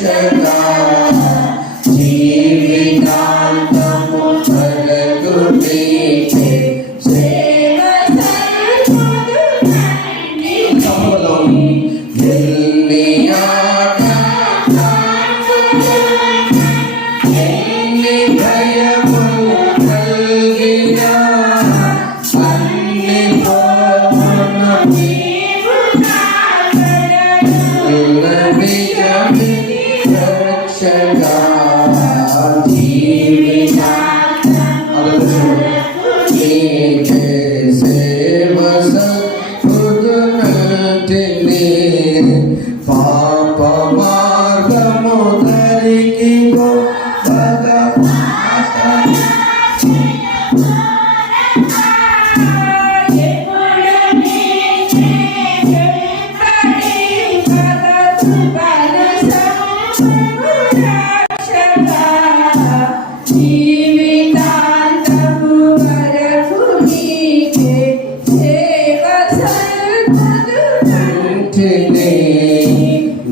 రక్షగా జీవితాంతము వరకు నీకే సేవ సల్పుదునండి. ఎన్ని ఎన్ని భయములు కలిగినా అన్ని పోతును నీవు నిజమే రక్షగా జీవితాంతము నీకే సేవ సల్పుదునంటిని. పాప మార్గము ధరికి జీవితాంతము వరకు నీకే సేవ సల్పుదునంటిని.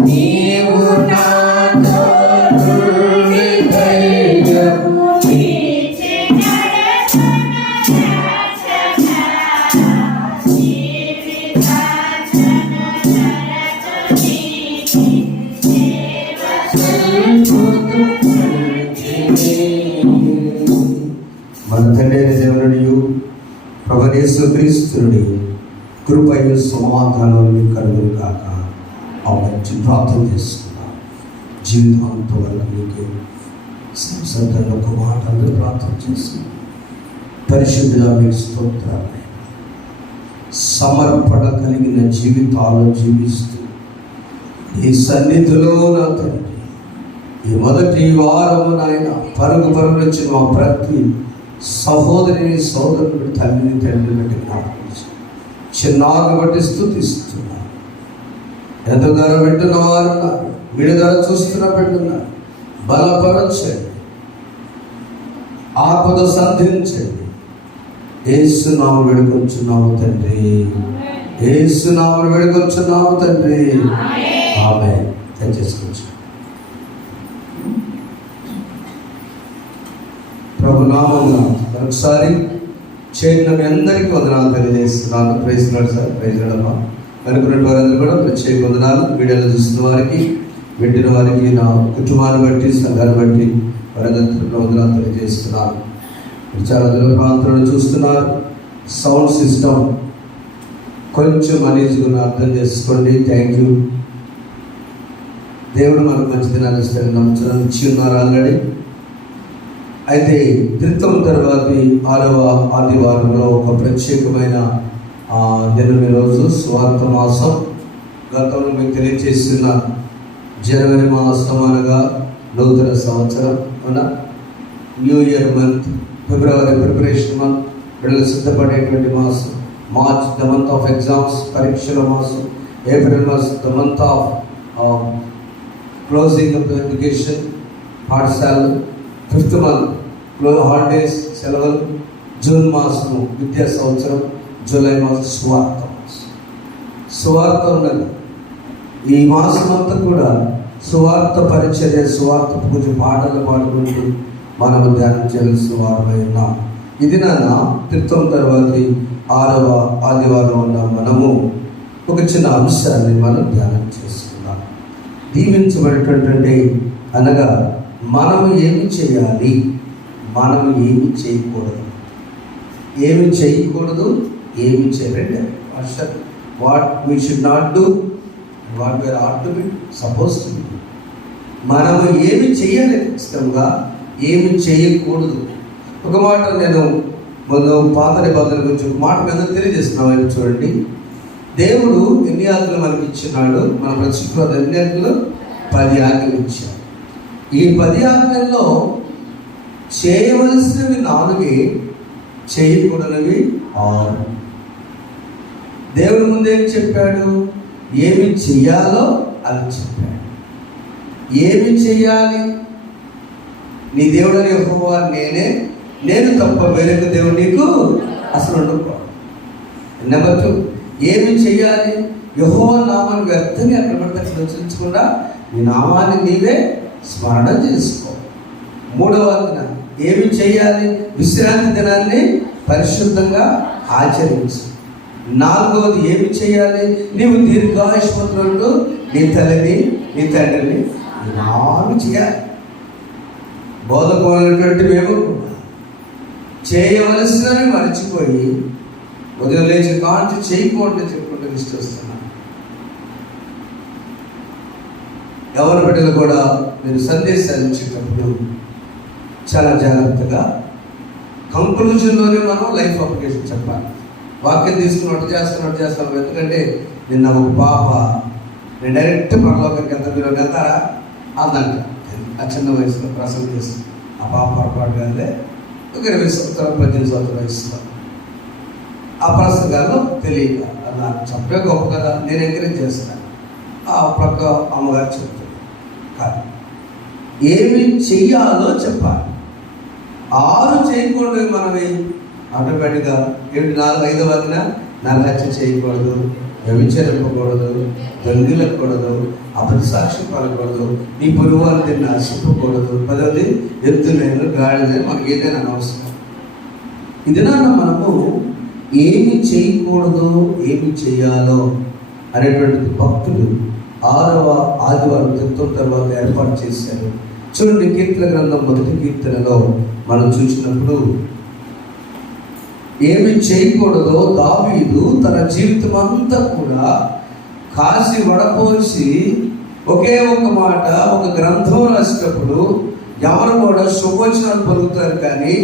నీవు నాతో నుండి ధైర్యము నీచి నడచును రక్షగా జీవితాంతము వరకు నీకే సేవ సల్పుదునంటిని. మన తండ్రి అయిన దేవునియు ప్రభువైన యేసుక్రీస్తుని కృపయు సమాధానం మీకు కలుగును కాక. ఆమెన్. ప్రార్థన చేసుకున్నాం. జీవితాంతం వరకు మీకు సంసంతంలో ఒక మాట అందరూ ప్రార్థన చేసుకున్నాం. పరిశుద్ధుడా మీకు స్తోత్రాలు. సమర్పణ కలిగిన జీవితాలు జీవిస్తూ ఈ సన్నిధిలో నా తండ్రి ఈ మొదటి వారము నాయన పరుగు వచ్చిన మా ప్రతి సహోదరిని సోదరుని తల్లిని తండ్రిని బట్టి జ్ఞాపకించి చిన్నాన్ని బట్టి స్తుతిస్తున్నాను. ఎంత ధర పెట్టిన వారు విడుదల చూస్తున్న పెట్టున్నారు. బలపరచండి, ఆపద సంధించండి. యేసునామమున వేడుకొంచున్నాము తండ్రి. యేసునామమున వేడుకొంచున్నాము తండ్రి. ఆమేన్. దయచేసి ప్రభు నామమున మరొకసారి చేరిన మీ అందరికీ వందనాలు తెలియజేస్తున్నాను. Praise Lord sir. Praise Lord అమ్మా. అనుకున్నటువంటి వారందరూ కూడా ప్రత్యేక వందనాలు. వీడియోలో చూస్తున్న వారికి, వింటున్న వారికి, నా కుటుంబాన్ని బట్టి, సంఘాన్ని బట్టి వారందరికీ వందనాలు తెలియజేస్తున్నాను. చాలా దూర ప్రాంతాలను చూస్తున్నారు. సౌండ్ సిస్టమ్ కొంచెం అనీజీగా అర్థం చేసుకోండి. Thank you. దేవుడు మనకు మంచి దినాలు ఇస్తారని నమ్ముతున్నాను. ఇచ్చి ఉన్నారు ఆల్రెడీ. అయితే త్రిత్వం తర్వాతి 6వ ఆదివారంలో ఒక ప్రత్యేకమైన దినం ఈరోజు స్వార్థ మాసం. గతంలో మీకు తెలియజేసిన జనవరి మాసం అనగా నూతన సంవత్సరం అన్న న్యూ ఇయర్ మంత్. ఫిబ్రవరి ప్రిపరేషన్ మంత్, పిల్లలు సిద్ధపడేటువంటి మాసం. March the month of exams, పరీక్షల మాసం. April month the month of closing of the education, పాఠశాలలు. 5th మంత్ హాలిడేస్, సెలవులు. జూన్ మాసము విద్యా సంవత్సరం. జూలై మాసం సువార్త మాసం. సువార్త ఉన్నది. ఈ మాసం అంతా కూడా సువార్త పరిచర్య, సువార్త పూజ పాటలు పాడుకుంటూ మనము ధ్యానం చేయాల్సిన వారమై ఉన్నాం. ఇది నాన్న త్రిత్వం తర్వాతి 6వ ఆదివారం ఉన్న మనము ఒక చిన్న అంశాన్ని మనం ధ్యానం చేసుకున్నాం. దీవించబడేటటువంటి అనగా మనము ఏమి చేయాలి, మనము ఏమి చేయకూడదు, ఏమి చేయకూడదు, ఏమి చేయాలి. What we should not do, what we are ought to be suppose to be. మనము ఏమి చేయాలి ఖచ్చితంగా, ఏమి చేయకూడదు. ఒక మాట నేను మొదలు పాత నిబంధనల గురించి ఒక మాట మీద తెలియజేస్తున్నాం. చూడండి, దేవుడు ఎన్ని ఆజ్ఞలు మనకి ఇచ్చినాడు. మన ప్రతిష్ఠ ఎన్ని ఆజ్ఞలు? 10 ఆజ్ఞలు ఇచ్చాడు. ఈ 10 ఆజ్ఞల్లో చేయవలసినవి 4, చేయకూడనివి 6. దేవుడి ముందేం చెప్పాడు? ఏమి చెయ్యాలో అది చెప్పాడు. ఏమి చెయ్యాలి? నీ దేవుడని యెహోవా నేనే, నేను తప్ప వేరొక దేవుడు నీకు అసలు ఉండకూడదు. నెంబర్ 2, ఏమి చెయ్యాలి? యెహోవా నామాన్ని వ్యర్థంగా అక్కడ పడితే అక్కడ ఉచ్చరించకుండా నీ నామాన్ని నీవే స్మరణ చేసుకో. మూడవ ఆజ్ఞ ఏమి చేయాలి? విశ్రాంతి దినాన్ని పరిశుద్ధంగా ఆచరించు. నాలుగవది ఏమి చేయాలి? నీవు దీర్ఘాయుష్మంతుడు నీ తల్లిని నీ తండ్రిని నాలుగు చేయాలి. బోధకులైనటువంటి మేము చేయవలసినవి మర్చిపోయి ఉదయం లేచి కాంచి చేయకుండా చెప్పుకుంటూ ఇష్టస్తున్నాను. ఎవరి బిడ్డలు కూడా మీరు సందేశాలు ఇచ్చేటప్పుడు చాలా జాగ్రత్తగా కంక్లూజన్లోనే మనం లైఫ్ అప్లికేషన్ చెప్పాలి. వాక్యం తీసుకున్నట్టు చేస్తున్నాం. ఎందుకంటే నిన్న ఒక పాప నేను డైరెక్ట్ పరలోకానికి వెళ్తాను, మీరు వెళ్తారా అందంట. ఆ చిన్న వయసులో ప్రసంగం చేస్తాను. ఆ పాప పొరపాటుగానే ఒక 20 సంవత్సరాలు 18 సంవత్సరాల వయసులో ఆ ప్రసంగాల్లో తెలియక నాకు చెప్పే గొప్ప కదా, నేను ఎంకరేజ్ చేస్తాను. ఆ ప్రక్క అమ్మగారు చెప్తాను కాదు, ఏమి చెయ్యాలో చెప్పాలి. 6 చేయకూడదు మనమే ఆటోమేటిక్గా 7, 4, 5వ ఆజ్ఞ నరహత్య చేయకూడదు, వ్యభిచరింపకూడదు, దొంగిలకూడదు, అబద్ధ సాక్షి పడకూడదు, నీ పొరుగువారు తిన్న ఆశింపకూడదు, 10వది ఎద్దులేను గాడిదని మనకి ఏదైనా అనవసరం. ఇదినా మనము ఏమి చేయకూడదు ఏమి చేయాలో అనేటువంటిది భక్తులు 6వ ఆదివారం చెప్తున్న తర్వాత ఏర్పాటు చేశారు. చూడండి, కీర్తన గ్రంథం 1వ కీర్తనలో మనం చూసినప్పుడు ఏమి చేయకూడదో దావీదు తన జీవితం అంతా కూడా కాసి వడపోసి ఒకే ఒక మాట ఒక గ్రంథం రాసేటప్పుడు ఎవరు కూడా శుభవచనాలు పలుకుతారు, కానీ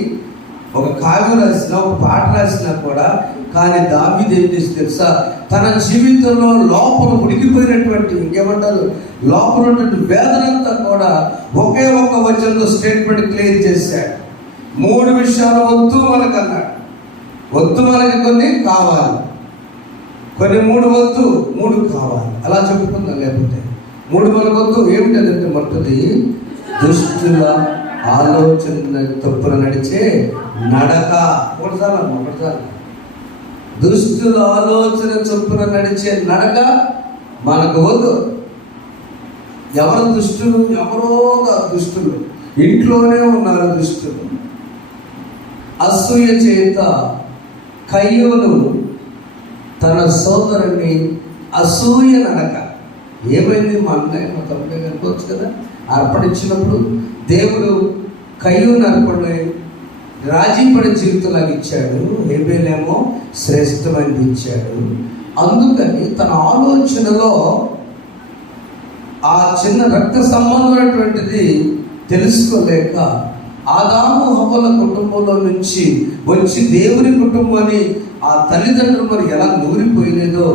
ఒక కావ్యం రాసినా ఒక పాట రాసినా కూడా, కానీ దావీదు ఏం చేసి తెలుసా, తన జీవితంలో లోపల ఉడికిపోయినటువంటి ఇంకేమంటారు లోపల ఉన్నటువంటి వేదనంతా కూడా ఒకే ఒక వచనంతో స్టేట్మెంట్ క్లియర్ చేశాడు. 3 విషయాలు వద్దు మనకు అన్నాడు. వద్దు మనకి కొన్ని కావాలి, కొన్ని 3 వద్దు 3 కావాలి, అలా చెప్పుకుందాం. లేకపోతే 3 మనకు వద్దు ఏమిటంటే మొదటిది దుష్టుల ఆలోచన తప్పున నడిచే నడక. ఒకటిసారి దుష్టుల ఆలోచన చొప్పున నడిచే నడక మనకు వద్దు. ఎవరు దుష్టులు? ఎవరోగా దుష్టులు, ఇంట్లోనే ఉన్నారు దుష్టులు. అసూయ చేత కయ్యూను తన సోదరుని అసూయ నడక. ఏమైంది? మా అన్నయ్య మా తమ్ముడు అనుకోవచ్చు కదా, అర్పణించినప్పుడు దేవుడు కయ్యూను అర్పణ రాజీపడే జీవితంలాగా ఇచ్చాడు, హేబేలేమో శ్రేష్టమైనది ఇచ్చాడు. అందుకని తన ఆలోచనలో ఆ చిన్న రక్త సంబంధమైనటువంటిది తెలుసుకోలేక ఆదాము హవ్వల కుటుంబంలో నుంచి వచ్చి దేవుని కుటుంబాన్ని ఆ తల్లిదండ్రులు మరి ఎలా నూరిపోయినదో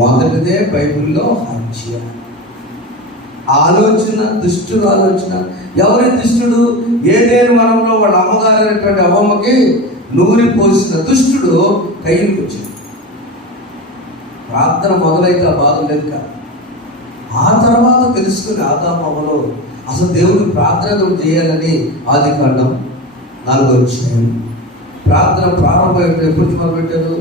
మొదటిదే బైబిల్లో హత్య. ఆలోచన, దుష్టుడు ఆలోచన. ఎవరి దుష్టుడు? ఏదేను వనంలో వాళ్ళ అమ్మగారు అనేటువంటి అవ్వమ్మకి నూరి పోసిన దుష్టుడు కయ్యూనుకు వచ్చింది. ప్రార్థన మొదలైతే ఆ బాధ లేదు కాదు. ఆ తర్వాత తెలుసుకుని ఆదాము అవ్వలో అసలు దేవుడు ప్రార్థన చేయాలని ఆదికాండం 4వ అధ్యాయం ప్రార్థన ప్రారంభం ఎప్పుడు మొదలుపెట్టారు?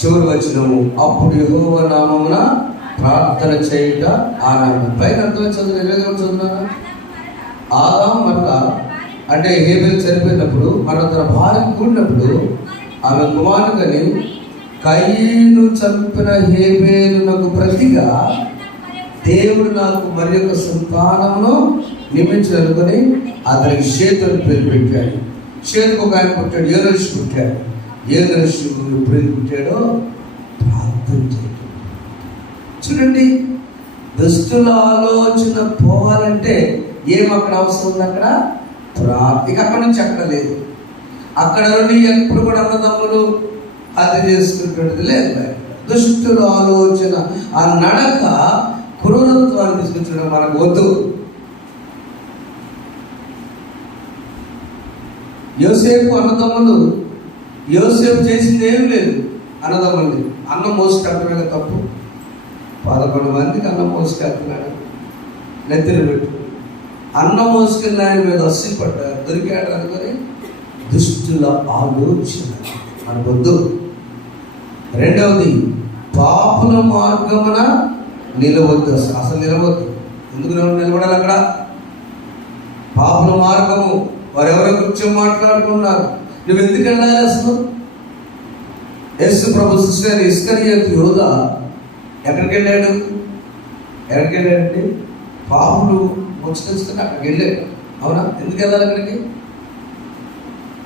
చివరి వచనము, అప్పుడు యెహోవా నామమున ప్రార్థన చేయుట ఆరంభం. పైన అర్థం చదువుతున్నాను. ఆదాము మరలా అంటే హేబేలు చనిపోయినప్పుడు మన తన భార్య కూడినప్పుడు ఆమె కుమారుని కయ్యూను చంపిన హేబేలునకు ప్రతిగా దేవుడు నాకు మరి యొక్క సంతానమును నియమించాలనుకొని అతనికి షేతుని పేరు పెట్టాడు. షేతుకు ఒక ఆయన పుట్టాడు, ఏనోషు పుట్టాడు. ఏనోషు ఎప్పుడైతే పుట్టాడో ప్రార్థన చేయడం. చూడండి, దుష్టుల ఆలోచన పోవాలంటే ఏం అక్కడ అవసరం ఉంది? అక్కడ ప్రార్థన. అక్కడ నుంచి అక్కడ లేదు. అక్కడ నుండి ఎప్పుడు కూడా అన్నదమ్ములు అది చేసుకునేటువంటిది లేదు. దుష్టుల ఆలోచన ఆ నడక క్రూరత్వాన్ని తీసుకొచ్చడం మనకు వద్దు. యోసేపు అన్నదమ్ములు, యోసేపు చేసింది ఏం లేదు. అన్నదమ్ముల్ని అన్నం మోసుకెళ్తున్నాడు తప్పు. 11 మందికి అన్నం మోసుకెళ్తున్నాడు, నెత్తిన పెట్టు. అన్నం మోసుకెళ్ళిన ఆయన మీద అస్సి పడ్డారు, దొరికాడు అనుకొని దుష్టుల ఆలోచన మనకొద్దు. రెండవది, పాపుల మార్గమున నిలవద్దు. అసలు నిలవద్దు. ఎందుకు నిలబడాలి? అక్కడ పాపుల మార్గము, వారెవరో కూర్చొని మాట్లాడుకున్నారు. నువ్వు ఎందుకు వెళ్ళాలి అసలు? యేసు ప్రభు శిష్యుడైన ఇస్కరియోతు యూదా ఎక్కడికి వెళ్ళాడు? అంటే పాపులు ముచ్చటిస్తుంటే అక్కడికి వెళ్ళాడు. అవునా? ఎందుకు వెళ్ళాలి అక్కడికి?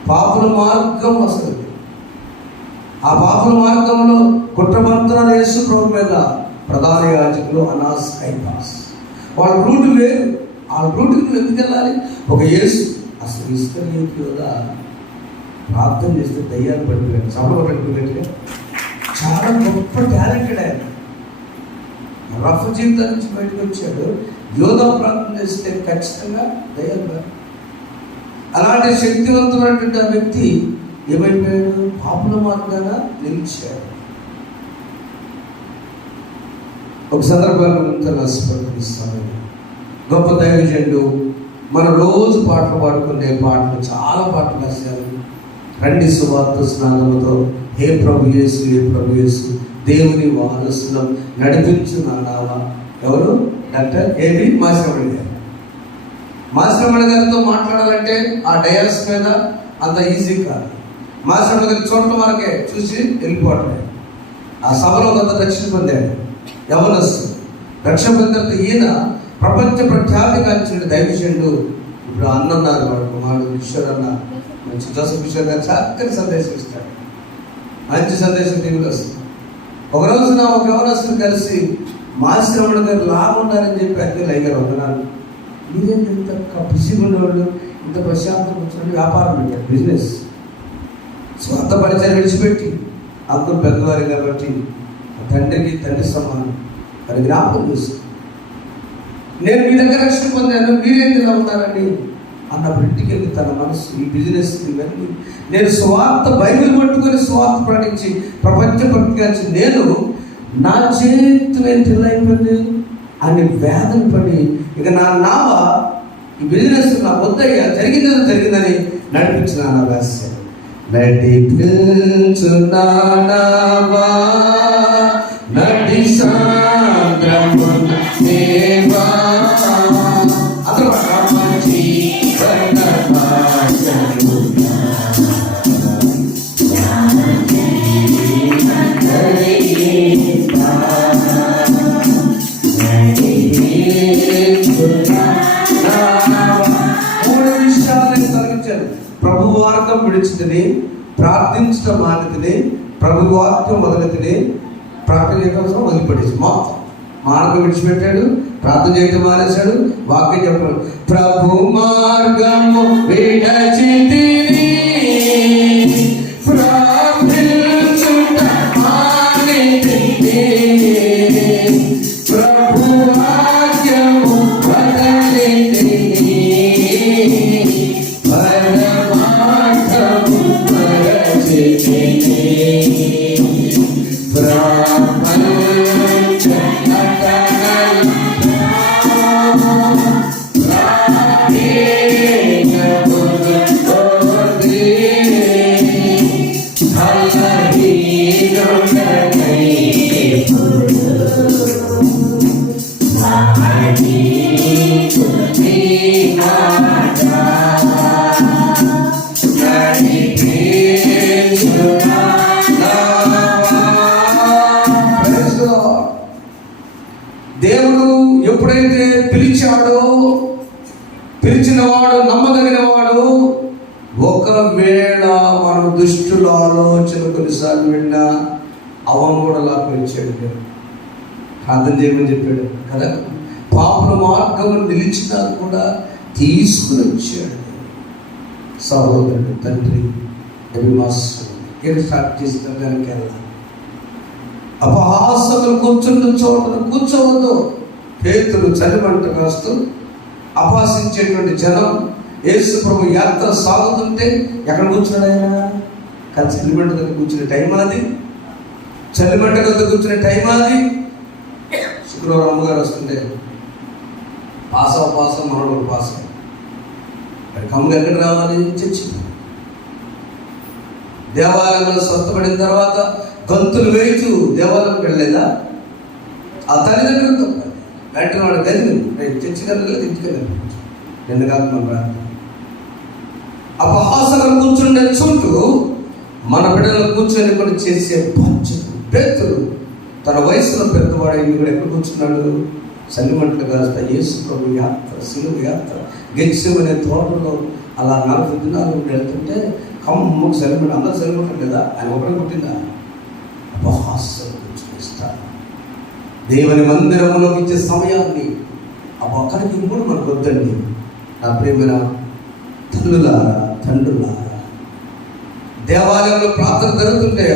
పాపుల మార్గం అసలు. ఆ పాపుల మార్గంలో కుట్రపడుతున్న యేసు ప్రభు మీద ప్రధాన యాజకులు అనాస్ కైఫాస్ వాళ్ళ రూట్ వేరు. ఆ రూట్కి నువ్వు ఎందుకు వెళ్ళాలి? ఒక యేసు అసలు ఇస్కరియోతు యూదా ప్రార్థన చేస్తే దయ్యాలు పడిపోయాడు, సభలో పడిపోయాడు. చాలా గొప్ప టాలెంటెడ్ ఆయన. రఫ్ జీవితం నుంచి బయటకు వచ్చాడు. యోధా ప్రార్థన చేస్తే ఖచ్చితంగా దయ్యాలు పడి, అలాంటి శక్తివంతమైనటువంటి ఆ వ్యక్తి ఏమైపోయాడు? పాపుల మార్గాన నిలిచాడు. ఒక సందర్భాన్ని నష్టపరిస్తాను. గొప్ప దైవజనుడు మన రోజు పాటలు పాడుకునే పాటలు, చాలా పాటలు రాశారు. రండి సువార్త స్నానముతో, హే ప్రభు యేసు, హే ప్రభు యేసు, దేవుని వారసులం నడిపించు నానావా. ఎవరు? డాక్టర్ ఏబి మాసిరమణి గారు. మాసిరమణి గారితో మాట్లాడాలంటే ఆ డయాస్ మీద అంత ఈజీ కాదు. మాసిరమణి గారి చూడటం వరకే చూసి వెళ్ళిపోవటమే. ఆ సభలో కొంత రక్షణ పొందాడు. యవనస్తు రక్షణ పొందిన ఈయన ప్రపంచ ప్రఖ్యాతిగాంచిన దైవజనుడు. ఇప్పుడు అన్నారు వాడు కుమారుడు కిషోర్ అన్న, మంచి జోసఫ్ కిషోర్ గారు చక్కని సందేశం ఇస్తాడు. మంచి సందేశం టీవీలో వస్తుంది. ఒక రోజున ఒక యవనస్తుని కలిసి మాసిరమణ గారు లాభం ఉన్నారని చెప్పి అన్ని లైగారు వందనాలు. మీరేంటి ఇంత బిజీగా ఉండేవాళ్ళు, ఇంత ప్రశాంతంగా కూర్చొని వ్యాపారం పెట్టారు, బిజినెస్. స్వార్థ పరిచయం విడిచిపెట్టి, అందరూ పెద్దవారు కాబట్టి తండ్రికి తండ్రి సమానం అని జ్ఞాపకం చేస్తాను. నేను మీ దగ్గర రక్షణ పొందాను, మీరేంటి ఇలా ఉన్నారని అన్నప్పుడు ఇంటికి వెళ్ళి తన మనసు ఈ బిజినెస్ ఇవన్నీ నేను స్వార్థ బైబిల్ పట్టుకొని స్వార్థ ప్రకటించి ప్రపంచ ప్రకటించి నేను నా చేతిలో అయిపోయింది అని వేదన పడి ఇక నా నావ ఈ బిజినెస్ నా వద్దయ్యా, జరిగిందని నడిపించిన నా రహస్యం. నడిపించున్నావా నడి సాంద్రమున దేవా అందరూ ప్రభు వార్గం విడిచితిని, ప్రార్థించడం మానితిని, ప్రభు వాక్యం మొదలెతిని, ప్రార్థన చేయడం వదిలిపెట్టేసి మొత్తం మార్గం విడిచిపెట్టాడు, ప్రార్థన చేయటం మానేశాడు, వాక్యం చెప్పాడు. ప్రభు మార్గము విడిచితిని, ప్రార్థించుట మానితిని, ప్రభు వాక్యము మొదలెతిని, పరమార్థము మరచితిని, దేవుడు ఎప్పుడైతే పిలిచాడో, పిలిచినవాడు నమ్మదగినవాడు. ఒకవేళ మనం దుష్టుల ఆలోచన కొన్నిసార్లు విన్నా అవను కూడా అలా పిలిచాడు, ప్రార్థన చేయమని చెప్పాడు కదా. పాపల మార్గం నిలిచినా కూడా తీసుకుని వచ్చాడు. సహోదరుడు తండ్రి స్టార్ట్ చేసిన దానికి వెళ్ళాలి. అపహాసకులు కూర్చుంటు చోటను కూర్చోవద్దు. పేతురు చలిమంట కాస్తూ అపహాసించేటువంటి జనం యేసు ప్రభు యాత్ర సాగుతుంటే ఎక్కడ కూర్చున్నాడు ఆయన? కానీ చలిమంట దగ్గర కూర్చునే టైం అది, చలిమంట దగ్గర కూర్చునే టైం అది. శుక్రవారం అమ్మగారు వస్తుంటే పాసం మనోడు పాసం మరి కమ్ముగా ఎక్కడ రావాలి? చర్చి. దేవాలయంలో స్వస్థపడిన తర్వాత గంతులు వేయచ్చు దేవాలయంకి వెళ్ళలేదా? ఆ తల్లిదండ్రులతో వెంటనే వాడు గది చర్చి వెళ్ళలేదు, ఇంటికి వెళ్ళలేదు. నిన్న కాకుండా అపహాసంగా కూర్చుండే చుట్టూ మన బిడ్డలు కూర్చొని కూడా చేసే బాధ్యత. పేతురు తన వయసులో పెద్దవాడు ఇవి కూడా ఎక్కడ కూర్చున్నాడు? సన్నిమంటలు కాస్త యేసు ప్రభు యాత్ర, శిలువ యాత్ర, గెత్సేమనే తోటలో అలా 40 దినాలు వెళ్తుంటే కమ్మకు సరిపడి అందరూ సరిపడరు కదా, ఆయన ఒకటి పుట్టిందా? అపహాసం కూర్చునిస్తాడు. దేవుని మందిరంలోకి ఇచ్చే సమయాన్ని అక్కడికి కూడా మనకు వద్దండి. నా ప్రేమైన తల్లులారా, తండ్రులారా, దేవాలయంలో ప్రార్థన జరుగుతుంటే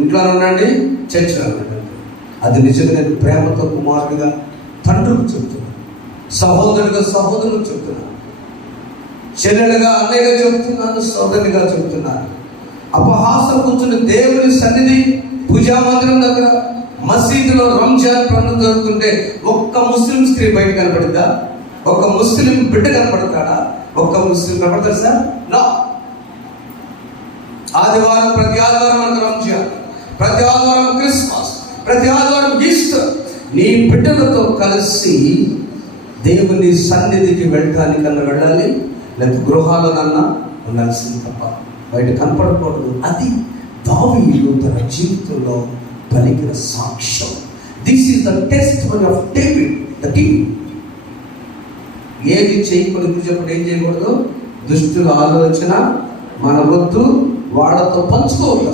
ఇంట్లో ఉండండి, చర్చిలో ఉండండి. అది నిజంగా నేను ప్రేమతో కుమారుడిగా తండ్రులకు చెప్తున్నాను, సహోదరుడిగా సహోదరులకు చెప్తున్నాను, చెల్లెలుగా అన్నయ్యగా చెప్తున్నాను, సోదరునిగా చెప్తున్నాను. అపహాసం కూర్చుని దేవుని సన్నిధి పూజా మందిరం దగ్గర మసీదులో రంజాన్ పండుగ జరుగుతుంటే ఒక్క ముస్లిం స్త్రీ బయట కనపడిందా? ఒక్క ముస్లిం బిడ్డ కనపడతాడా? ఒక్క ముస్లిం కనపడతాడు సార్? నో. ఆదివారం, ప్రతి ఆదివారం మనకు రంజాన్, ప్రతి ఆదివారం క్రిస్మస్, ప్రతి ఆదివారం ఈస్టర్. నీ బిడ్డలతో కలిసి దేవుని సన్నిధికి వెళ్ళడానికన్నా వెళ్ళాలి, లేకపోతే గృహాలనన్నా ఉండాల్సింది తప్ప బయట కనపడకూడదు. అది దావీదు తన జీవితంలో పలికిన సాక్ష్యం. This is the testimony of David the king. ఏది చేయకూడదు చెప్పండి, ఏం చేయకూడదు? దుష్టుల ఆలోచన మన వద్దు, వాళ్ళతో పంచుకోవద్దు.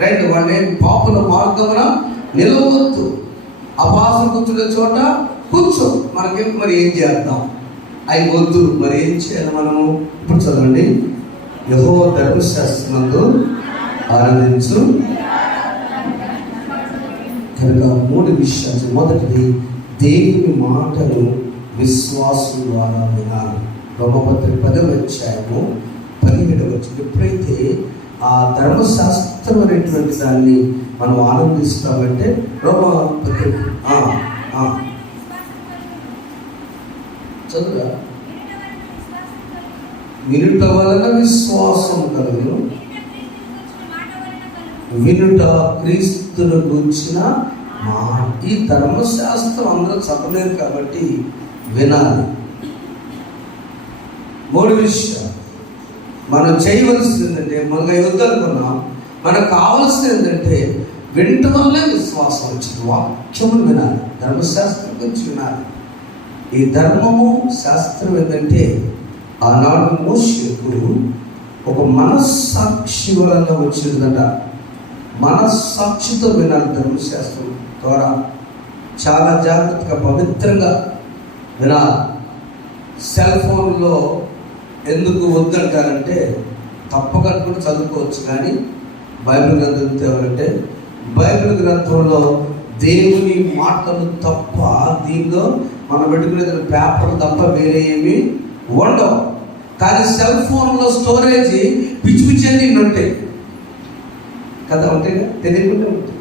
రైట్, వాళ్ళ పాపుల మార్గమున నిలవద్దు. అపహాసం కూర్చునే చోట కూర్చో. మనకేం మరి ఏం చేద్దాం? అవి వద్దు. మరి ఏం చేయాలి మనము? ఇప్పుడు చదవండి. యెహోవా ధర్మశాస్త్రమందు ఆనందించు. కనుక 3 విషయాలు. మొదటిది, దేవుని మాటను విశ్వాసం ద్వారా వినాలి. రోమపత్రిక 10వ అధ్యాయము 17వ వచనం. ఎప్పుడైతే ఆ ధర్మశాస్త్రం అనేటువంటి దాన్ని మనం ఆనందిస్తామంటే, రోమపత్రిక చదువుగా, వినుట వలన విశ్వాసం కలుగును, వినుట క్రీస్తును గూర్చిన మాట. ఈ ధర్మశాస్త్రం అందరూ చదవలేరు కాబట్టి వినాలి. 3 విషయాలు మనం చేయవలసింది ఏంటంటే, మనకు యుద్ధాలుకున్నాం, మనకు కావాల్సింది ఏంటంటే వినటం వల్లే విశ్వాసం వచ్చింది. వాక్యమును వినాలి, ధర్మశాస్త్రం గురించి వినాలి. ఈ ధర్మము శాస్త్రం ఏంటంటే, ఆనాడు మోషేకు ఒక మనస్సాక్షి వలన వచ్చిందట. మనస్సాక్షితో వినాలి ధర్మశాస్త్రం ద్వారా. చాలా జాగ్రత్తగా పవిత్రంగా వినాలి. సెల్ ఫోన్లో ఎందుకు వద్దంటారంటే, తప్పక కూడా చదువుకోవచ్చు, కానీ బైబిల్ గ్రంథం చదివారంటే బైబిల్ గ్రంథంలో దేవుని మాటలు తప్ప, దీనిలో మనం పెట్టుకునే పేపర్ తప్ప వేరే ఏమి ఉండవు. కానీ సెల్ ఫోన్లో స్టోరేజ్ పిచ్చి పిచ్చి అన్నీ ఉంటాయి కదా, ఉంటాయి తెలియకుండా ఉంటాయి.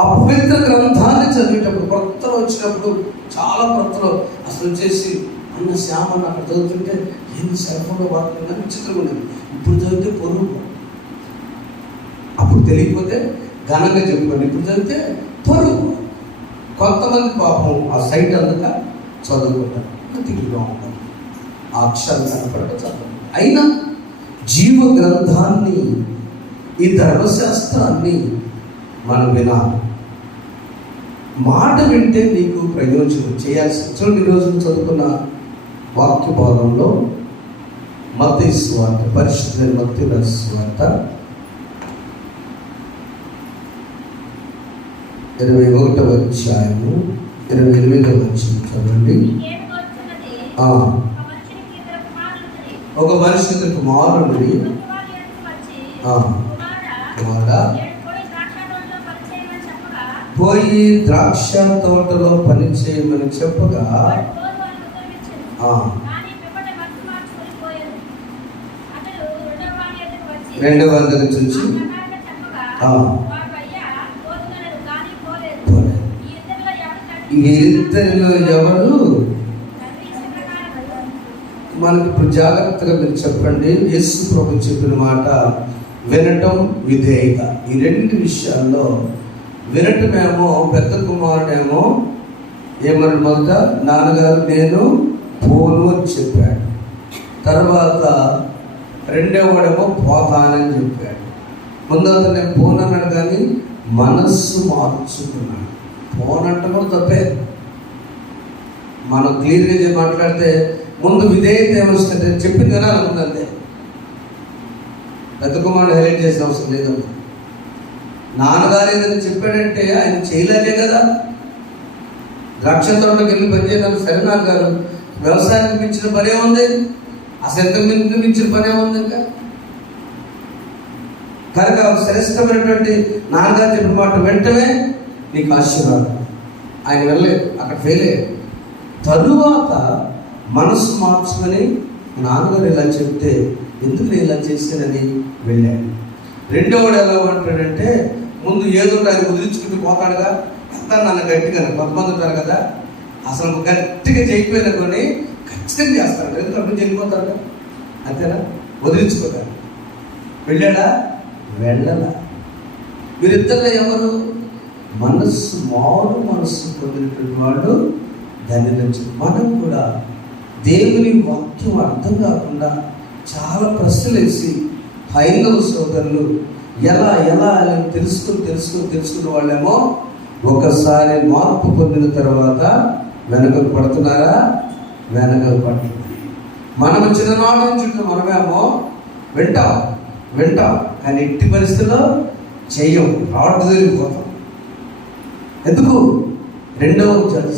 ఆ పవిత్ర గ్రంథాన్ని చదివేటప్పుడు, కొత్తలో వచ్చినప్పుడు, చాలా కొత్తలో అసలు వచ్చేసి అన్న శ్యామని అక్కడ చదువుతుంటే ఏంది సెల్ ఫోన్లో వాడుతున్నా విచిత్రంగా ఉండేది. ఇప్పుడు చదివితే పొరుగు, అప్పుడు తెలియకపోతే ఘనంగా చెప్పుకోండి, ఇప్పుడు చదివితే పొరుగు. కొంతమంది పాపం ఆ సైట్ అందుక చదువుకుంటారు, తిరిగిగా ఉంటారు, ఆ అక్షరం కనపడక చదవాలి. అయినా జీవ గ్రంథాన్ని, ఈ ధర్మశాస్త్రాన్ని మనం వినాలి. మాట వింటే నీకు ప్రయోజనం. చేయాల్సి చూడండి, ఈరోజు చదువుకున్న వాక్య భాగంలో మత్తయి సువార్త, పరిశుద్ధ మత్తయి రాసిన సువార్త 21వ అధ్యాయము 28వ వచనం చదవండి. ఒక మనిషి కుమారుడిని, కుమారుడా పోయి ద్రాక్ష తోటలో పని చేయమని చెప్పగా, రెండవ వందల చూసి వీరిద్దరిలో ఎవరు మనకి ఇప్పుడు జాగ్రత్తగా మీరు చెప్పండి. యేసు ప్రభు చెప్పిన మాట వినటం, విధేయత, ఈ రెండు విషయాల్లో వినటమేమో పెద్ద కుమారుడేమో ఏమన్నాడు, మొదట నాన్నగారు నేను పోను అని చెప్పాడు. తర్వాత రెండోవాడేమో పోతానని చెప్పాడు. ముందు అతను నేను పోను అన్నాడు, కానీ మనస్సు మార్చుకున్నాడు. పోనంటే కూడా తప్పే. మనం క్లియర్గా మాట్లాడితే ముందు విధేయత ఏమొస్తుందంటే చెప్పింది కదా అనుకుందంతే. పెద్ద కుమారుడు హైలైట్ చేసిన అవసరం లేదమ్మా. నాన్నగారు ఏదైనా చెప్పాడంటే ఆయన చేయలేకే కదా. ద్రాక్ష తోటలోకి వెళ్ళి పనిచేయడానికి సరే నాన్నగారు, వ్యవసాయానికి మించిన పనే ఉంది, అసలు ఎంత మించిన పనే ఉంది ఇంకా. కనుక శ్రేష్టమైనటువంటి నాన్నగారు చెప్పిన మాట వెంటనే నీకు ఆశీర్వాదం. ఆయన వెళ్ళలేదు, అక్కడ ఫెయిల్ అయ్యాడు. తరువాత మనసు మార్చుకొని నాన్నగారు ఇలా చెప్తే ఎందుకు నేను ఇలా చేశానని వెళ్ళాడు. రెండోవాడు ఎలా అంటాడంటే ముందు ఏదో ఆయన వదిలించుకుంటూ పోతాడుగా, ఎంత నన్ను గట్టిగా కొంతమంది ఉంటారు కదా, అసలు గట్టిగా చేయకపోయినా కొని ఖచ్చితంగా చేస్తాడు. ఎందుకంటే అప్పుడు చెల్లిపోతాడు, అంతేనా, వదిలించుకోతాడు. వెళ్ళాడా? వెళ్ళలా. వీరిద్దరిలో ఎవరు మారు మనస్సు పొందినటువంటి వాడు ధన్యులు. మనం కూడా దేవుని వాక్యం అర్థం కాకుండా చాలా ప్రశ్నలు వేసి హైందవ సోదరులు ఎలా అని తెలుసుకున్న వాళ్ళేమో ఒకసారి మార్పు పొందిన తర్వాత వెనకకు పడుతున్నారా? వెనకకు పడుతున్నారు. మనం చిన్ననాడు నుంచి మనమేమో వింటాం కానీ ఎట్టి పరిస్థితుల్లో చెయ్యం, రావడం జరిగిపోతాం. ఎందుకు? రెండవ జత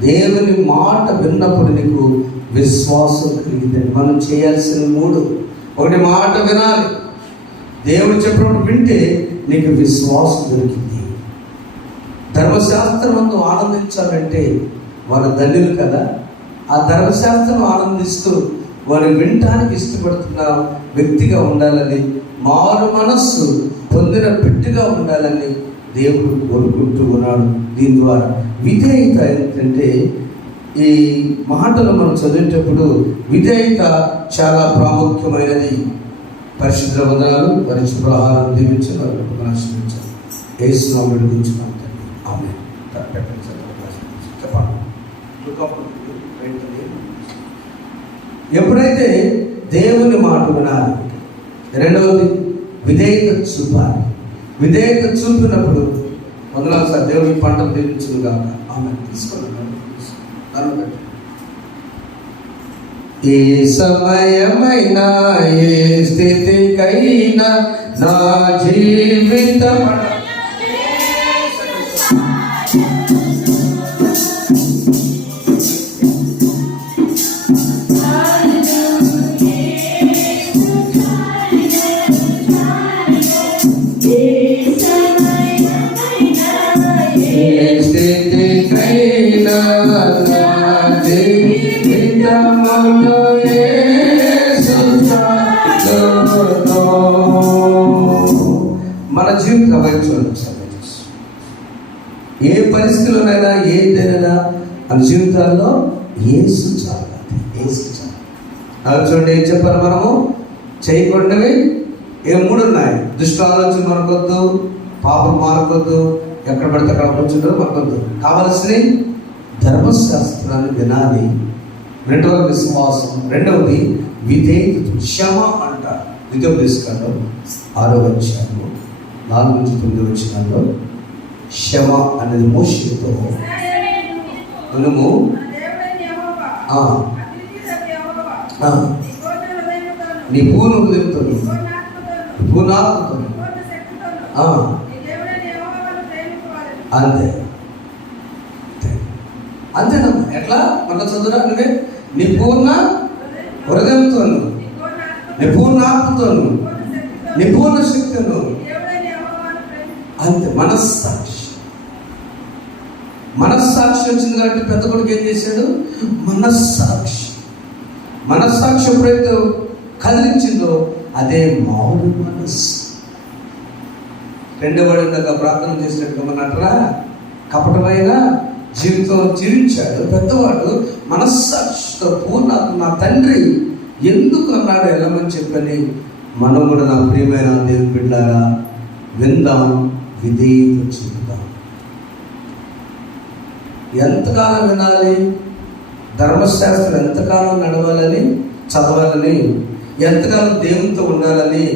దేవుని మాట విన్నప్పుడు నీకు విశ్వాసం కలిగిందండి. మనం చేయాల్సిన 3: ఒకటి మాట వినాలి. దేవుడు చెప్పినప్పుడు వింటే నీకు విశ్వాసం దొరికింది. ధర్మశాస్త్రం అందు ఆనందించాలంటే వారు ధన్యులు కదా. ఆ ధర్మశాస్త్రం ఆనందిస్తూ వారు వినటానికి ఇష్టపడుతున్న వ్యక్తిగా ఉండాలని, మారు మనస్సు పొందిన బిడ్డగా ఉండాలని దేవుడు కోరుకుంటూ ఉన్నాడు. దీని ద్వారా విధేయత ఏంటంటే, ఈ మాటలు మనం చదివేటప్పుడు విధేయత చాలా ప్రాముఖ్యమైనది. పరిశుద్ధ వందనాలు, పరిశుభ్ర ఆహారం దీవించాలి, ఆశీర్వించాలి. యేసు నామములో దీవించుకుంటాను. ఆమె ఎప్పుడైతే దేవుని మాట వినాలి. రెండవది విధేయత చూపాలి. విధేయత చూపినప్పుడు వందనాలు సార్, దేవుని పంటలు దీవించును కాక. ఆమె తీసుకున్నాను. ఏ సమయమైనా ఏ స్థితికైనా నా జీవితం మన జీవితం ఏ పరిస్థితిలోనైనా ఏదైనా మన జీవితాల్లో యేసు చాలు. చూడండి ఏం చెప్పారు, మనము చేయకుండావి 3 ఉన్నాయి. దుష్ట ఆలోచన మనకొద్దు, పాపం మానకొద్దు, ఎక్కడ పడితే అక్కడ కూర్చుంటారో మనకొద్దు. కావలసినవి ధర్మశాస్త్రాన్ని వినాలి. రెండవది విశ్వాసం, రెండవది విధేయత. క్షమ అంటారు. ద్వితీయోపదేశకాండం 6వ అధ్యాయము 4-9 క్షమ అనేది మోషేతో మనము నీ పూర్ణ హృదయంతో, పూర్ణాత్మతో, అంతేనమ్మా. ఎట్లా మన చదువురా? నువ్వే నీ పూర్ణ హృదయంతోను, నీ పూర్ణాత్మతోను, నీ పూర్ణ శక్తిను, అంతే. మనస్సాక్షి వచ్చింది కాబట్టి పెద్ద కొడుకు ఏం చేశాడు? మనస్సాక్షి ఎప్పుడైతే కదిలించిందో అదే మామూలు మనస్సు. రెండోవాడు ఇందాక ప్రార్థన చేసినట్టుగా మన అంటారా, కపటమైన జీవితం జీవించాడు పెద్దవాడు. మనస్సాక్షి శాశ్వత పూర్ణాత్మ నా తండ్రి ఎందుకు అన్నాడు వెళ్ళమని చెప్పని మనం కూడా నా ప్రియమైన దేవుని బిడ్డలారా విందాం, విధేయత చూపుదాం. ఎంతకాలం వినాలి? ధర్మశాస్త్రం ఎంతకాలం నడవాలని, చదవాలని, ఎంతకాలం దేవునితో ఉండాలని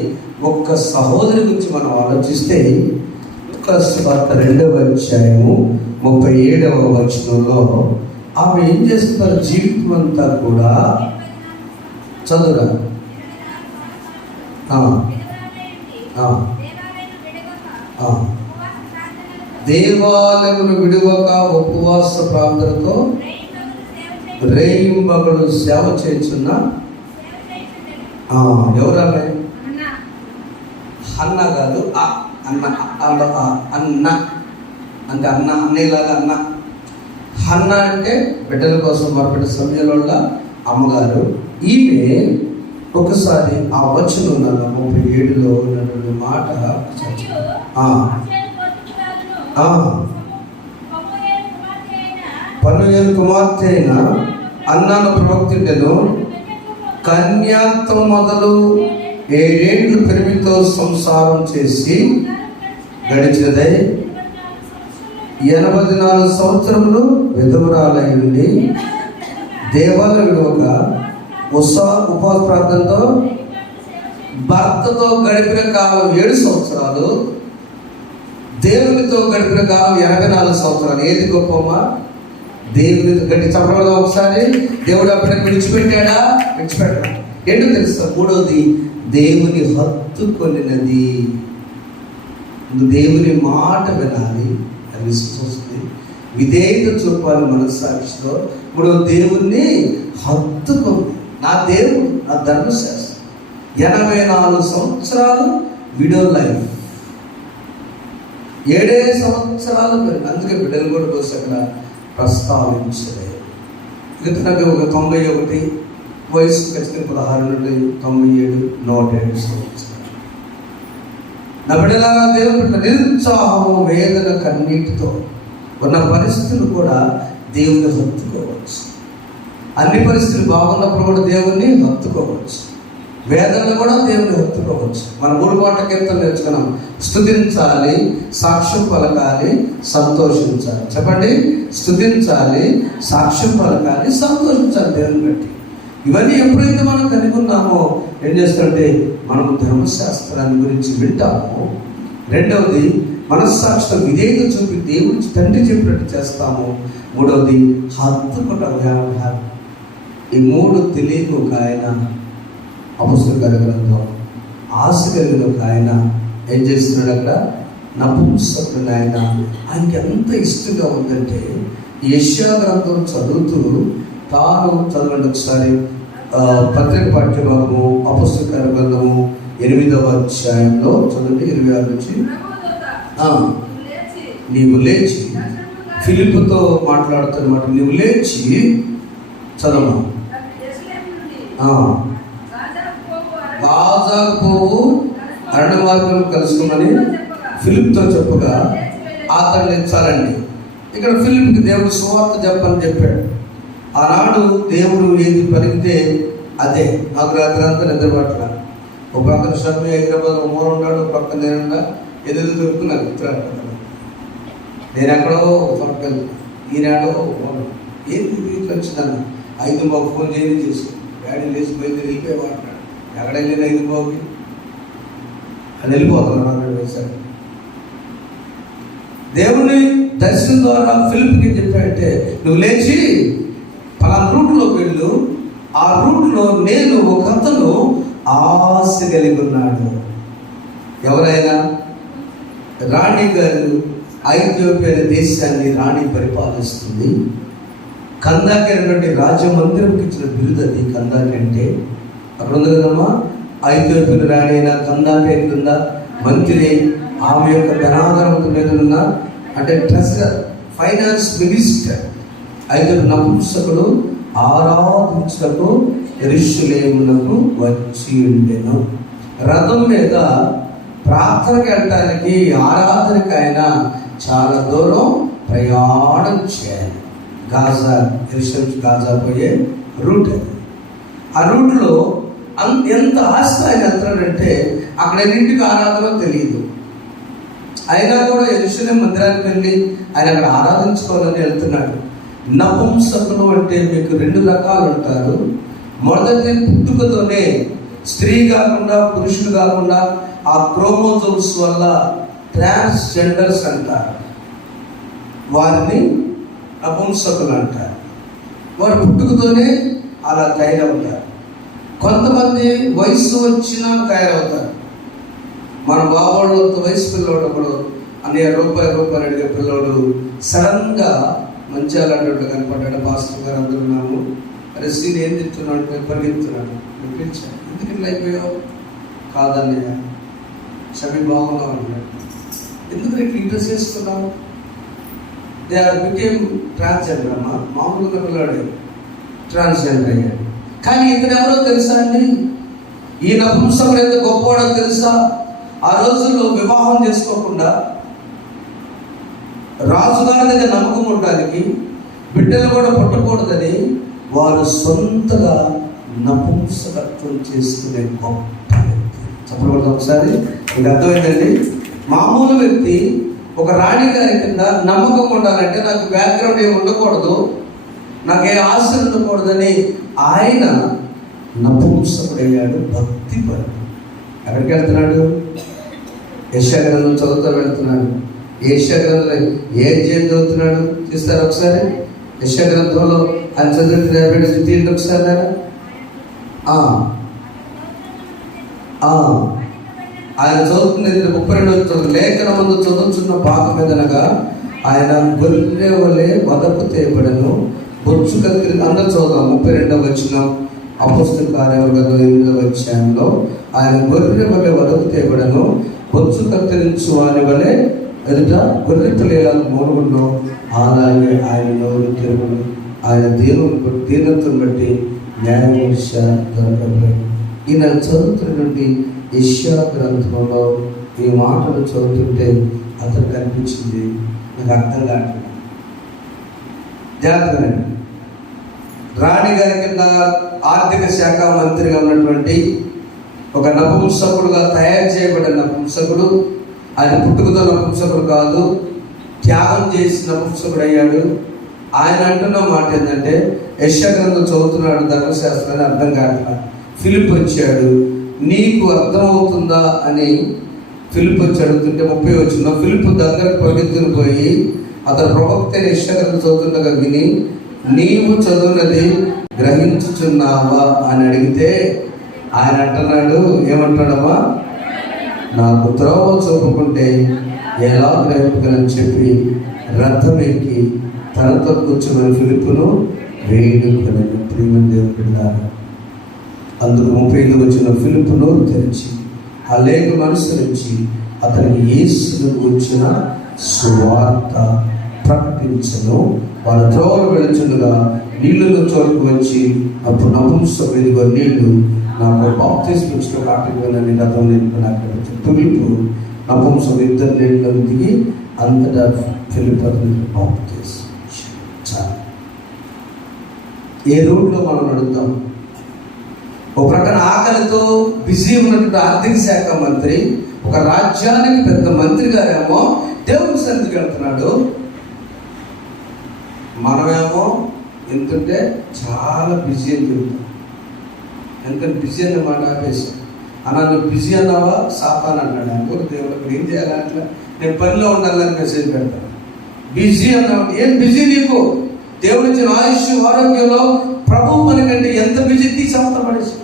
ఒక్క సహోదరి గురించి మనం ఆలోచిస్తే వార్త 2వ అధ్యాయము 37వ వచనంలో ఆమె ఏం చేస్తున్నారు? జీవితం అంతా కూడా చదువురా దేవాలయమును విడువక ఉపవాస ప్రార్థనతో రేయింబగడు సేవ చేస్తున్న ఎవరామె? అన్న కాదు, అన్న అన్న అంటే అన్నయ్యలాగా అన్న. హన్న అంటే బిడ్డల కోసం మరపెట్టే సమయంలో అమ్మగారు. ఈమె ఒకసారి ఆ వచనం 37లో ఉన్నటువంటి మాట, పనుయేలు కుమార్తె అయిన అన్నాను ప్రవక్తుండెను. కన్యాత్వం మొదలు 7 ఏళ్ళు పెరిమితో సంసారం చేసి గడిచినదై 84 సంవత్సరములు విధవరాలై ఉండి దేవాలయ విడువక ఉపవాస ప్రార్థనతో భర్తతో గడిపిన కాలం 7 సంవత్సరాలు, దేవునితో గడిపిన కాలం 84 సంవత్సరాలు. ఏది గొప్పమ్మా? దేవునితో గట్టి చెప్పడం. ఒకసారి దేవుడు అప్పటికి విడిచిపెట్టాడా? విడిచిపెట్టాడు. ఏంటో తెలుస్తా. 3వది దేవుని హత్తుకొనినది. దేవుని మాట వినాలి, అది విశ్వసిస్తుంది, విధేయత చూపాలి మనస్సాక్షిలో. 3వ దేవుణ్ణి హత్తుకుంది. నా దేవుడు, నా ధర్మశాస్త్రం. 84 సంవత్సరాలు విడో లైఫ్, 7 సంవత్సరాలు. అందుకే బిడ్డలు కూడా కోసం అక్కడ ప్రస్తావించలేదు. ఇక తనకు ఒక 91 వయసు, ఖచ్చితంగా 16 నుండి 97, 107 సంవత్సరాలు. నా బిడ్డలారా, దేవుడు నిరుత్సాహము, వేదన, కన్నీటితో ఉన్న పరిస్థితులు కూడా దేవుని హత్తుకోవచ్చు. అన్ని పరిస్థితులు బాగున్నప్పుడు కూడా దేవుణ్ణి హత్తుకోవచ్చు. వేదనలు కూడా దేవుని హత్తుకోవచ్చు. మన 3 మాట కీర్తన నేర్చుకున్నాం. స్తుతించాలి, సాక్ష్యం పలకాలి, సంతోషించాలి. చెప్పండి. స్తుతించాలి, సాక్ష్యం పలకాలి, సంతోషించాలి దేవుని బట్టి. ఇవన్నీ ఎప్పుడైతే మనం కలిగి ఉన్నామో ఏం చేస్తుంటే మనం ధర్మశాస్త్రాన్ని గురించి వింటాము. 2వది మనస్సాక్షితో విధేయత చూపి దేవుడి తండ్రి చెప్పినట్టు చేస్తాము. 3వది హత్తుకుంటాం. ఈ 3 తెలియక ఒక ఆయన, అపొస్తలుల గ్రంథం, ఆశ కలిగిన ఒక ఆయన ఏం చేస్తున్నాడు? అక్కడ నపుంసకుడు ఆయన. ఆయనకి ఎంత ఇష్టంగా ఉందంటే యెషయా గ్రంథం చదువుతూ తాను చదవండి ఒకసారి. పత్రిక పాఠ్యభాగము అపొస్తలుల గ్రంథము 8వ అధ్యాయంలో చదవండి, 26 నుంచి. నీవు లేచి, ఫిలిప్పుతో మాట్లాడుతున్నమాట, నీవు లేచి చదవమా. గాజాకు పోవు అరణ్య మార్గంలో కలుసుకోమని ఫిలిప్తో చెప్పగా అతను లేచాలండి. ఇక్కడ ఫిలిప్కి దేవుడు సువార్త చెప్పని చెప్పాడు. ఆనాడు దేవుడు ఏది పలికితే అదే. నాకు రాత్రి అంతా నిద్రపట్ల. ఒక పక్కన షమ్మి హైదరాబాద్ ఉమ్మరు ఉన్నాడు, ఒక పక్కన నేనుండా. ఎదురు దొరుకుతున్నాను మిత్రుడు. నేను ఎక్కడో పక్కన ఈనాడో ఏంటి ఇట్లా వచ్చిందన్న 5 బాబు ఫోన్ చేసి డాడీ లేచి బయలుదేరి వెళ్ళిపోయేవాడు. ఎక్కడ వెళ్ళిన 5 బాబుకి అని వెళ్ళిపోతున్నాడు. అక్కడ వేశాడు. దేవుని దర్శనం ద్వారా ఫిలిప్కి చెప్పాడంటే, నువ్వు లేచి పలానా రూట్లోకి వెళ్ళు, ఆ రూట్లో నేను ఒక అతను ఆశ కలిగి ఉన్నాడు. ఎవరైనా? రాణి గారు ఐథియోపియా దేశాన్ని రాణి పరిపాలిస్తుంది. కందాకి అనేటువంటి రాజమందిరంకి ఇచ్చిన బిరుదు అది. కందాకి అంటే అక్కడ ఉంది కదమ్మా, ఐథియోపియా రాణి అయినా కందాకి కింద మంత్రి, ఆమె యొక్క ధనాధారం మీద ఉన్న అంటే ట్రెజరర్, ఫైనాన్స్ మినిస్టర్. అయితే నపుంసకుడు ఆరాధించకు యెరూషలేమునకు వచ్చి ఉండెను. రథం మీద ప్రార్థనకి వెళ్ళడానికి, ఆరాధనకి ఆయన చాలా దూరం ప్రయాణం చేయాలి. గాజా, యెరూషలేం గాజా పోయే రూట్ అది. ఆ రూట్లో ఎంత ఆస్తి ఆయన వెళ్తున్నాడంటే అక్కడ ఎన్నింటికి ఆరాధన తెలియదు. అయినా కూడా యెరూషలేము మందిరానికి వెళ్ళి ఆయన అక్కడ ఆరాధించుకోవాలని వెళ్తున్నాడు. నపుంసకులు అంటే మీకు 2 రకాలు ఉంటారు. మొదటి పుట్టుకతోనే స్త్రీ కాకుండా పురుషుడు కాకుండా ఆ క్రోమోజోమ్స్ వల్ల ట్రాన్స్జెండర్స్ అంటారు. వారిని నపుంసకులు అంటారు. వారు పుట్టుకతోనే అలా తయారవుతారు. కొంతమంది వయసు వచ్చినా తయారవుతారు. మన బాబోళ్ళు వయసు పిల్లోడు ఒకడు అన్నయ్య రూపాయలు అడిగే పిల్లోడు సడన్గా మంచి అలాంటి కనపడ్డాడు. పాస్టర్ గారు అందరూ ఉన్నాము. అరే సీన్ ఏం తింటున్నాడు, పరిగెత్తున్నాడు. నేను పిలిచాను, ఎందుకు ఇట్లా అయిపోయావు? కాదన్నయ్య చవి బాగున్నావు అన్నాడు. ఎందుకు ఇట్లా ఇంట్రెస్ట్ చేసుకున్నావు? దే ఆర్ బికేమ్ ట్రాన్స్జెండర్ అమ్మా. మామూలుగా పిల్లాడు ట్రాన్స్జెండర్ అయ్యాడు. కానీ ఇక్కడ ఎవరో తెలుసా అండి, ఈ నపుంసకుడు ఎంత గొప్పవాడో తెలుసా? ఆ రోజుల్లో వివాహం చేసుకోకుండా రాజుగారి దగ్గర నమ్మకం ఉండడానికి, బిడ్డలు కూడా పుట్టకూడదని వారు సొంతగా నపుంసకత్వం చేసుకునే గొప్ప వ్యక్తి. చెప్పకూడదు ఒకసారి, మీకు అర్థమైందండి. మామూలు వ్యక్తి ఒక రాణి గారి కింద నమ్మకం ఉండాలంటే నాకు బ్యాక్గ్రౌండ్ ఏమి ఉండకూడదు, నాకు ఏ ఆశ ఉండకూడదని ఆయన నపుంసకుడయ్యాడు. భక్తి పరుడు. ఎక్కడికి వెళ్తున్నాడు? యెషయా గ్రంథం చదువుతూ వెళ్తున్నాడు. యెషయా గ్రంథంలో ఏం చదువుతున్నాడు చూస్తారా ఒకసారి? యెషయా గ్రంథంలో ఆయన చదువుతున్న తీయండి ఒకసారి. ఆయన చదువుతున్నది 32 లేఖనమందు చదువుతున్న భాగం మీదనగా ఆయన గొర్రె వలె వదకు తేబడను, బొచ్చు కత్తిరి. అందరూ చదువుతాం 32వ వచనం. అపొస్తలుల కార్యముల గ్రంథం 8వ అధ్యాయంలో ఆయన గొర్రె వలె వదకు తేబడను, బొచ్చు కత్తిరించు వాని వలె ఎదుట గొర్రె పిల్లలకు మోరుగును, అలాగే ఆయన నోరు తెరువును. ఆయన దీనత్వం బట్టి న్యాయమూర్ష దొరకబడి. ఈయన చదువుతున్నటువంటి యెషయా గ్రంథంలో ఈ మాటలు చదువుతుంటే అతనికి అనిపించింది, నాకు అర్థం కావట్లేదు. జాగ్రత్తనండి. రాణి గారి కింద ఆర్థిక శాఖ మంత్రిగా ఉన్నటువంటి ఒక నపుంసకుడుగా తయారు చేయబడిన నపుంసకుడు. ఆయన పుట్టుకతో నపుంసకుడు కాదు, త్యాగం చేసి నపుంసకుడు అయ్యాడు. ఆయన అంటున్న మాట ఏంటంటే, యెషయా గ్రంథం చదువుతున్నాడు, ధర్మశాస్త్రాన్ని అర్థం కావట్లా. ఫిలిప్ వచ్చాడు, నీకు అర్థమవుతుందా అని ఫిలిప్ వచ్చి అడుగుతుంటే 30 వచ్చిన ఫిలిప్ దగ్గరకు పరిగెత్తుని పోయి అతను ప్రవక్త యెషయా గ్రంథం చదువుతుండగా విని, నీవు చదువునది గ్రహించుచున్నావా అని అడిగితే ఆయన అంటున్నాడు, ఏమంటాడమ్మా, నాకు త్రోవ చూపుకుంటే ఎలా గ్రహింపగలని చెప్పి రథం ఎక్కి తనతో కూర్చున్న ఫిలిప్పును వేడుకొనెను. ప్రియమైన దేవుని బిడ్డలారా, అందుకు 35 వచ్చిన ఫిలిప్పు నోరు తెరిచి ఆ లేఖను అనుసరించి అతనికి యేసును గూర్చిన సువార్త ప్రకటించను. వాళ్ళ త్రోవలు వెళుచుండగా నీళ్లలో చోటుకు వచ్చి అప్పుడు నపుంసకుడు, ఇదిగో నీళ్లు, నాకు బాప్తిస్మం ఇచ్చిన కాటిపోయినని రథం నింపుకున్నాడు. ఫిలిప్పు నపుంసకుడు ఇద్దరు నీళ్ళలో దిగి అంతటా ఫిలిప్పు అతనికి బాప్తిస్మం ఇచ్చాడు. ఏ రూట్లో మనం నడుద్దాం? ఒక ప్రక్కన ఆకలితో బిజీ ఉన్నటువంటి ఆర్థిక శాఖ మంత్రి, ఒక రాజ్యానికి పెద్ద మంత్రి గారేమో దేవుని సన్నిధికి వెళ్తున్నాడు. మనమేమో ఎంతుంటే చాలా బిజీ అని తిరుగుతాం. ఎంత బిజీ అన్న మాట ఆపేసాం. అన్నా నువ్వు బిజీ అన్నావా? సాతాన్ అన్నాడు. అనుకోరు దేవుడు అక్కడ ఏం చేయాలి? అట్లా నేను పనిలో ఉండాలని మెసేజ్ పెడతాను. బిజీ అన్నావు, ఏం బిజీ నీకు? దేవుడు ఇచ్చిన ఆయుష్ ఆరోగ్యంలో ప్రభు పని కంటే ఎంత బిజీ తీసి అవతలపడేసి.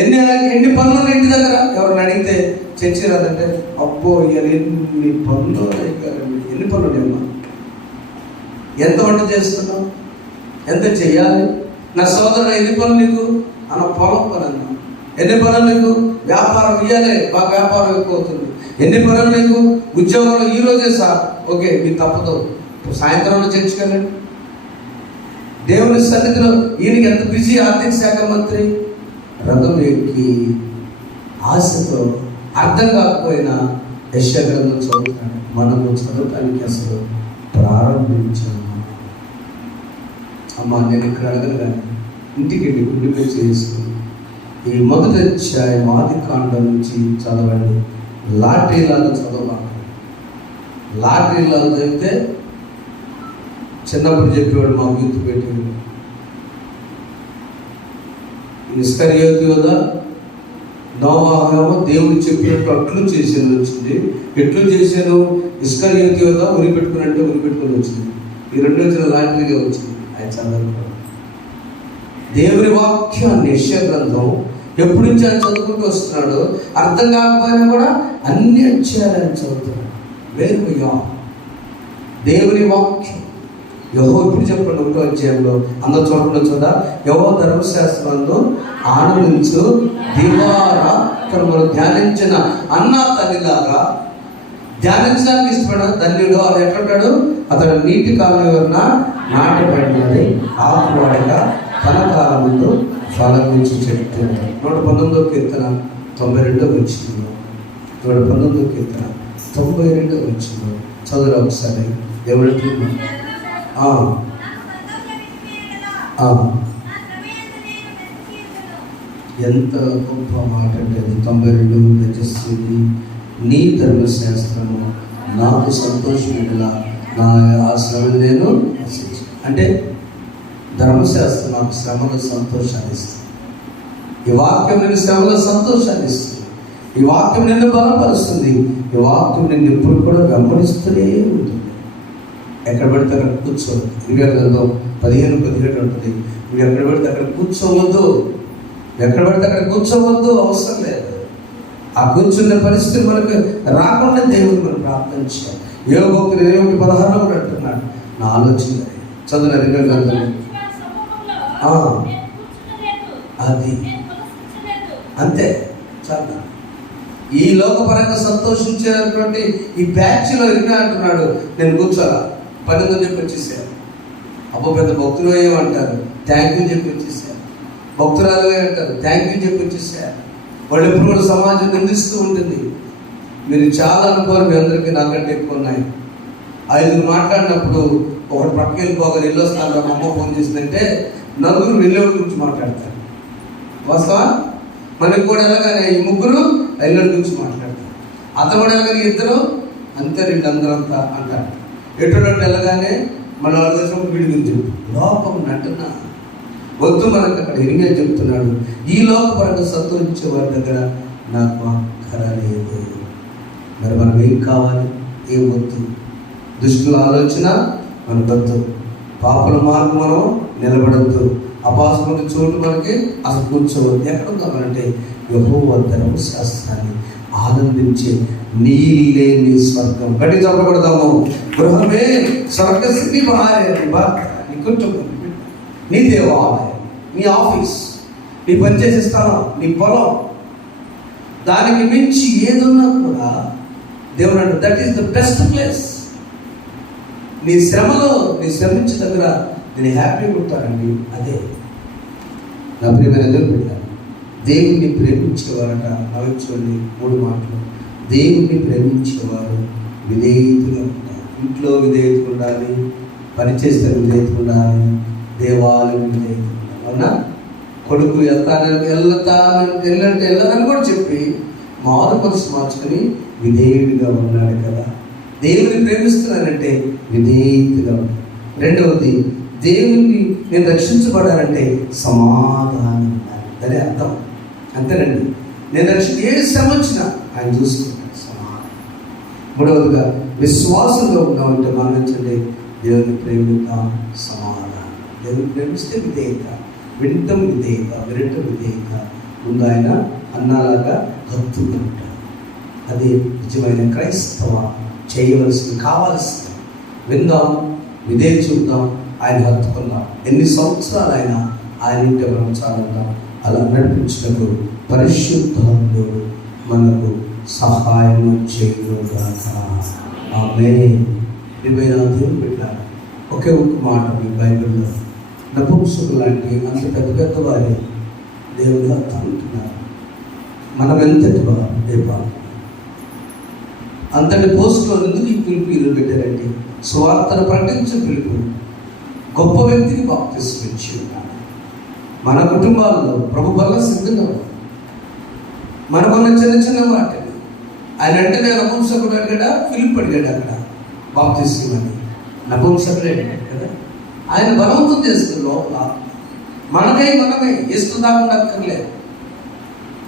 ఎన్ని పనులు ఇంటి దగ్గర ఎవరిని అడిగితే చర్చి రాదంటే, అబ్బో ఎన్ని పనులు అయిపోయారండి. ఎన్ని పనులు లేమ్మా? ఎంత వంట చేస్తున్నావు? ఎంత చెయ్యాలి? నా సోదరుడు ఎన్ని పనులు నీకు? అన్న పొలం పని అన్నా. ఎన్ని పనులు నీకు? వ్యాపారం ఇయ్యాలే, బాగా వ్యాపారం ఎక్కువ అవుతుంది. ఎన్ని పనులు నీకు? ఉద్యోగంలో ఈరోజే సార్, ఓకే మీకు తప్పదు, సాయంత్రంలో చర్చకెళ్ళండి. దేవుని సన్నిధిలో ఈయనకి ఎంత బిజీ ఆర్థిక శాఖ మంత్రి. రథం ఎక్కి ఆశతో అర్థం కాకపోయినా యెషయా గ్రంథం చదువుతాడు. మనము చదవటానికి అసలు ప్రారంభించాము. అమ్మ నేను ఇక్కడ అడగను కానీ ఇంటికి వెళ్ళి గుండెపై చేసుకుని ఈ మొదటి అధ్యాయం ఆదికాండం నుంచి చదవండి. లాటరీలాగా చదవాలి. లాటరీలాగా చదివితే చిన్నప్పుడు చెప్పేవాడు మా యూత్ పెట్టేవాడు. ఇస్కరియోతు యోధా నోవాహేమో దేవుడు చెప్పినట్టు అట్లు చేసాను వచ్చింది. ఎట్లు చేశాను? ఇస్కరియోతు యోధా ఉరి పెట్టుకున్నట్టే ఉరి పెట్టుకుని వచ్చింది. ఈ రెండు వచ్చిన లాటరీగా వచ్చింది. ఆయన చదవడం దేవుని వాక్యాన్ని యెషయా గ్రంథం ఎప్పటి నుంచి ఆయన చదువుకుంటూ వస్తున్నాడు. అర్థం కాకపోయినా కూడా అన్ని అధ్యాయాలను చదువుతున్నాడు. వేరుగా దేవుని వాక్యం యెహోవా ఇప్పుడు చెప్పండి 1వ అధ్యాయంలో అందరూ చూడకుండా చూద్దా. యెహోవా ధర్మశాస్త్రంలో ఆనందించు దివారాత్రములు ధ్యానించిన అన్న తల్లిలాగా ధ్యానించడానికి ఇష్టపడాడు ధన్యుడు. అది ఎట్లుంటాడు? అతడు నీటి కాలువన నాటబడినది ఆకువాడిగా తన కాలముందు ఫలమించి చెట్టు. 119వ కీర్తన 92వ వచనం. 119వ కీర్తన 92వ వచనం చదువు ఒకసారి. దేవుడు ఎంత గొప్ప మాట అంటే అది 92 రచిస్తుంది. నీ ధర్మశాస్త్రము నాకు సంతోషమేలా నా ఆ శ్రమను నేను అంటే ధర్మశాస్త్రం నాకు శ్రమలో సంతోషాన్ని ఇస్తుంది. ఈ వాక్యం నిన్ను శ్రమలో సంతోషాన్ని ఇస్తుంది. ఈ వాక్యం నిన్ను బలపరుస్తుంది. ఈ వాక్యం నిన్ను ఎప్పుడు కూడా వెంబడిస్తూనే ఉంటుంది. ఎక్కడ పడితే అక్కడ కూర్చోవద్దు. 15:17 ఉంటుంది. నువ్వు ఎక్కడ పడితే అక్కడ కూర్చోవద్దు. ఎక్కడ పడితే అక్కడ కూర్చోవద్దు. అవసరం లేదు. ఆ కూర్చున్న పరిస్థితి మనకు రాకుండా దేవుడు మనం ప్రార్థన చేయాలి. యోబు 21:16 అంటున్నాడు. నా ఆలోచన చదువు 2 గ్రంథం అది అంతే చాలా. ఈ లోకపరంగా సంతోషించేటువంటి ఈ బ్యాచ్లో ఇరిగా అంటున్నాడు నేను కూర్చోరా పని ఉందని చెప్పి వచ్చేసాను. అబ్బో పెద్ద భక్తులు ఏమంటారు? థ్యాంక్ యూ చెప్పి వచ్చేసాను. భక్తురాలు అంటారు థ్యాంక్ యూ చెప్పి వచ్చేసారు. వాళ్ళు ఎప్పుడు కూడా సమాజం నిందిస్తూ ఉంటుంది. మీరు చాలా అనుభవాలు మీ అందరికీ నాకంటే ఎక్కువ ఉన్నాయి. 5 మాట్లాడినప్పుడు ఒకటి పక్కకి వెళ్ళిపోగలి ఇల్లు వస్తాను మా అమ్మ ఫోన్ చేసిందంటే 4 వెళ్ళేవాడి గురించి మాట్లాడతారు. వాస్తవా? మనకి కూడా వెళ్ళగానే ఈ 3 వెళ్ళేవాడి గురించి మాట్లాడతారు. అతను కూడా వెళ్ళగానే 2 అంతే 2 అందరంతా అంటారు. ఎటువంటి వెళ్ళగానే మన వాళ్ళ దేశం వీడి గురించి లోకం నటన వద్దు. మనకు అక్కడ ఇరిగే చెప్తున్నాడు ఈ లోకపరంగా సంతోషించే వారి దగ్గర నాకు అక్కర లేదు. మరి మనం ఏం కావాలి? ఏం వద్దు? దుష్టుల ఆలోచన మనకు వద్దు. పాపల మార్గం మనం నిలబడద్దు. అపాసమైన చోటు మనకి అసలు కూర్చోవద్దు. ఎక్కడ ఉందామంటే యెహోవా ధర్మశాస్త్రాన్ని ఆనందించే నీళ్ళేని స్వర్గం. గట్టి చెప్పకూడదాము. గృహమే స్వర్గసిద్ధి నీ కుటుంబం, నీ దేవాలయం, నీ ఆఫీస్, నీ పనిచేసే స్థలం, నీ పొలం, దానికి మించి ఏదున్నా కూడా దేవుడు అంటే that is the best place. నీ శ్రమలో నీ శ్రమించే దగ్గర నేను హ్యాపీగా ఉంటానండి. అదే నా ప్రియమైన దేవుడు. దేవుణ్ణి ప్రేమించేవారట నవ్వించండి 3 మాటలు. దేవుణ్ణి ప్రేమించేవారు విధేయతగా ఉంటారు. ఇంట్లో విధేయత ఉండాలి, పనిచేస్తే విధేయత ఉండాలి, దేవాలయం విధేయత ఉండాలి. అవునా? కొడుకు వెళ్ళంటే వెళ్ళదని కూడా చెప్పి మారు మనసు మార్చుకొని విధేయుడిగా ఉన్నాడు కదా. దేవుని ప్రేమిస్తున్నానంటే విధేయతగా ఉన్నాడు. 2వది దేవుణ్ణి నేను రక్షించబడాలంటే సమాధానం ఉండాలి. అదే అర్థం. అంతేనండి. నేను ఏ శ్రమ వచ్చినా ఆయన చూసుకుంటాను సమాధానం. 3వదిగా విశ్వాసంలో ఉన్నామంటే మరణించండి. దేవుని ప్రేమిద్దాం సమాధానం. దేవుని ప్రేమిస్తే విధేయత, వింటం విధేయత, వినటం విధేయత. ముందు ఆయన అన్నలాగా హత్తుగా ఉంటాడు. అది నిజమైన క్రైస్తవ చేయవలసింది, కావాల్సింది. విందాం, విధేయ చూద్దాం, ఆయన హత్తుకుందాం. ఎన్ని సంవత్సరాలు ఆయన ఇంటే మనం చాలుందాం. అలా నడిపించినప్పుడు పరిశుద్ధాత్ముడు మనకు సహాయం చేయగాక. ఆమేన్. దేవుని పెట్టాలి. ఒకే ఒక్క మాట మీ బైబిల్లో నపుంసకులు లాంటి అంత పెద్ద వారి దేవుడు అంటున్నారు. మనం ఎంతటి వారు అంతటి పోస్టులో ఎందుకు ఈ పిలుపు పెట్టారంటే స్వార్థను ప్రకటించే పిలుపు. గొప్ప వ్యక్తికి బాప్తిస్మం ఇచ్చి ఉన్నాడు. మన కుటుంబాల్లో ప్రభు వల్ల సిద్ధంగా ఉంది. మనకున్న చిన్న చిన్న మాటలు ఆయన అంటే నేను నపుంసకుడు అడిగాడా, ఫిలిప్ అడిగాడు అక్కడ బాప్తిస్మం అని. నపుంసకుడు అడిగాడు కదా, ఆయన బలవంతం చేస్తుంది లోపల. మనమే ఇష్టం దాకుండా అక్కర్లేదు,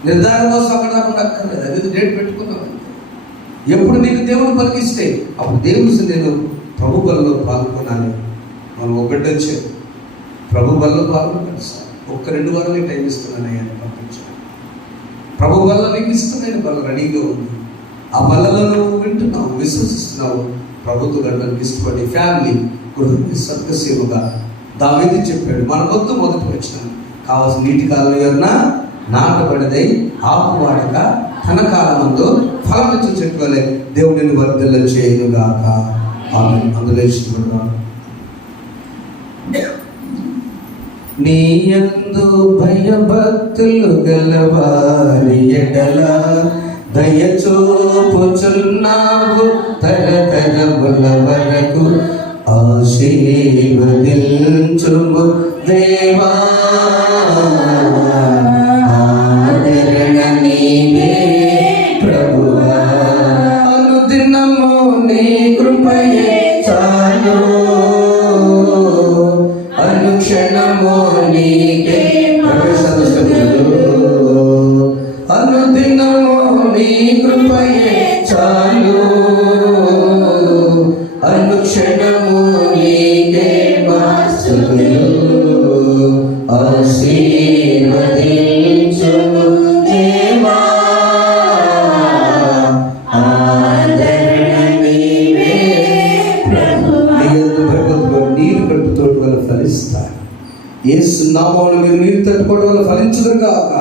నిర్ధారణ కోసం అక్కడ దాకుండా అక్కర్లేదు. అది డేట్ పెట్టుకున్నాం. ఎప్పుడు నీకు దేవుడు పలికిస్తే అప్పుడు దేవుడు నేను ప్రభు బలలో పాల్గొనాలి. మనం ఒకటి వచ్చాడు ప్రభు బలలో పాల్గొనాలి సార్. 1-2 వారాలు టైం ఇస్తున్నాను ఆయన పంపించాను. ప్రభు బల్ల నీకు ఇష్టమైన బల్ల రెడీగా ఉంది. ఆ బల్లలో నువ్వు వింటున్నావు, విశ్వసిస్తున్నావు. ప్రభుత్వ గంటలకు ఇష్టపడి ఫ్యామిలీ గృహాన్ని సత్యసేవగా దావీదు చెప్పాడు. మనకొద్దు మొదటి వచ్చిన కావాల్సిన నీటి కాలం ఎవరన్నా నాటబడిదై ఆకువాడక తన కాలమందు ఫలమిచ్చు చెట్టువలే దేవుడిని వర్ధల చేయుగాక. ఆమేన్. అందులో నీ యందు భయభక్తులు గలవారి ఎడల దయ చూపుచున్నావు తరతరముల వరకు. ఆశీర్వదించుము దేవా, ఆదరణ నీవే ప్రభువా. అనుదినము నీ కృపయే చాలు, అనుక్షణము నీకే అనుదినము నీ కృపయే చాలు, అనుక్షణము నీకే స్తుతులు. ఆశీర్వదించుము దేవా, ఆదరణ నీవే ప్రభువా. నీరు కట్టుతోటి వల్ల ఫలిస్తారు. యేసు నామములో మీరు నీరు తట్టుకోవడం వల్ల ఫలించుదురుగాక.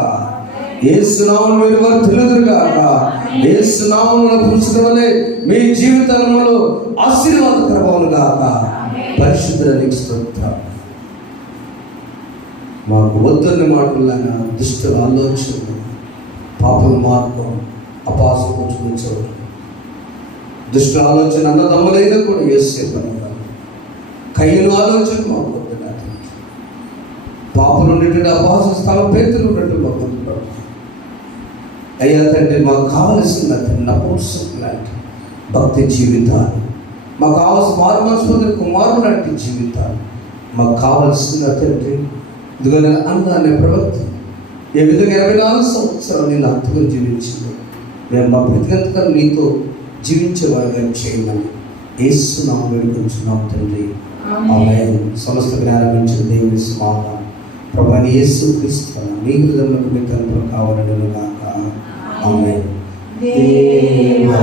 యేసు నామములో మీరు వర్ధిల్లుదురుగాక. యేసు నామములో పురుషుల వలె మీ జీవితంలో ఆశీర్వాదకరమవునుగాక. పరిశుద్ధునికి స్తోత్రం. మాకు వద్దని మాటలైనా దుష్ట ఆలోచనలు, పాపల మార్గం, అపాసం చూపించవద్దు. దుష్ట ఆలోచన అన్నదమ్ములైనా కూడా వేసే పని కాదు. కయ్యను ఆలోచన మాకు వద్దు. పాపలు ఉండేటువంటి అపహాస స్థలం పేతులు ఉన్నట్టు మాకు అయ్యా తండ్రి. మాకు కావలసిన నపుంసకులు లాంటి భక్తి జీవితాలు, మాకు కావాల్సిన మారు మనసు కుమారు లాంటి జీవితాలు మాకు కావలసిన తండ్రి. ఇదిగో అన్నానే ప్రవక్తి ఏ విధంగా 24 సంవత్సరాలు నేను అర్థంగా జీవించింది. మేము మా ప్రతిగంతగా నీతో జీవించేవాడిగా చేయమని యేసు నామములో వేడుకొంచున్నాం తండ్రి. ఆమేన్. సమస్త జ్ఞానమించిన దేవుని సమాధానం ప్రభువైన యేసు క్రీస్తు మీ హృదయంలో మీ తరపున కావాలని గాక. ఆమేన్. దేవా